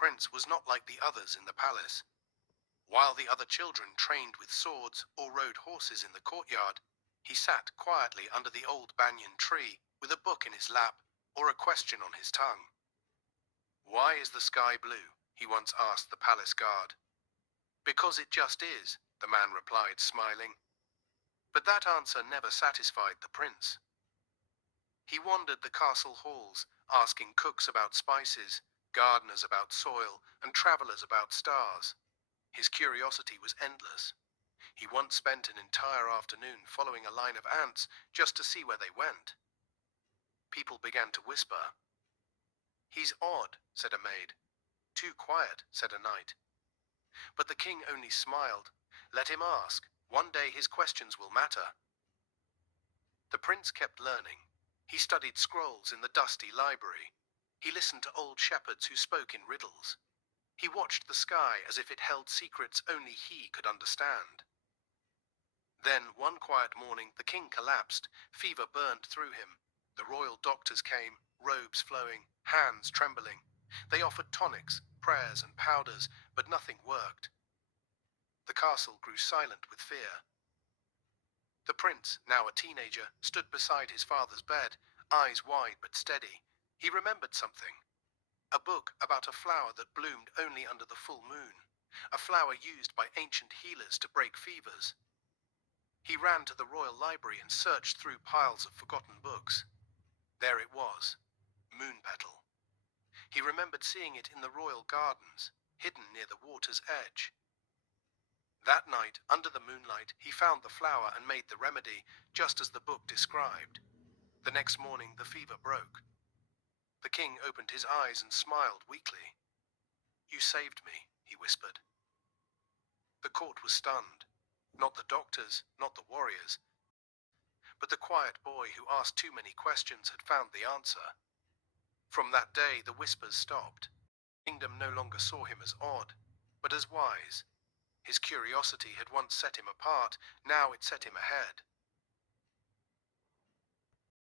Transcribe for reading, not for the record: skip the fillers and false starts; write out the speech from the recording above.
prince was not like the others in the palace. While the other children trained with swords or rode horses in the courtyard, he sat quietly under the old banyan tree with a book in his lap or a question on his tongue. "Why is the sky blue?" he once asked the palace guard. "Because it just is," the man replied, smiling. But that answer never satisfied the prince. He wandered the castle halls, asking cooks about spices, gardeners about soil, and travelers about stars. His curiosity was endless. He once spent an entire afternoon following a line of ants just to see where they went. People began to whisper. "He's odd," said a maid. "Too quiet," said a knight. But the king only smiled. "Let him ask. One day his questions will matter." The prince kept learning. He studied scrolls in the dusty library. He listened to old shepherds who spoke in riddles. He watched the sky as if it held secrets only he could understand. Then, one quiet morning, the king collapsed. Fever burned through him. The royal doctors came, robes flowing, hands trembling. They offered tonics, prayers, and powders, but nothing worked. The castle grew silent with fear. The prince, now a teenager, stood beside his father's bed, eyes wide but steady. He remembered something. A book about a flower that bloomed only under the full moon. A flower used by ancient healers to break fevers. He ran to the royal library and searched through piles of forgotten books. There it was, moon petal. He remembered seeing it in the royal gardens, hidden near the water's edge. That night, under the moonlight, he found the flower and made the remedy, just as the book described. The next morning, the fever broke. The king opened his eyes and smiled weakly. "You saved me," he whispered. The court was stunned. Not the doctors, not the warriors, but the quiet boy who asked too many questions had found the answer. From that day, the whispers stopped. The kingdom no longer saw him as odd, but as wise. His curiosity had once set him apart, now it set him ahead.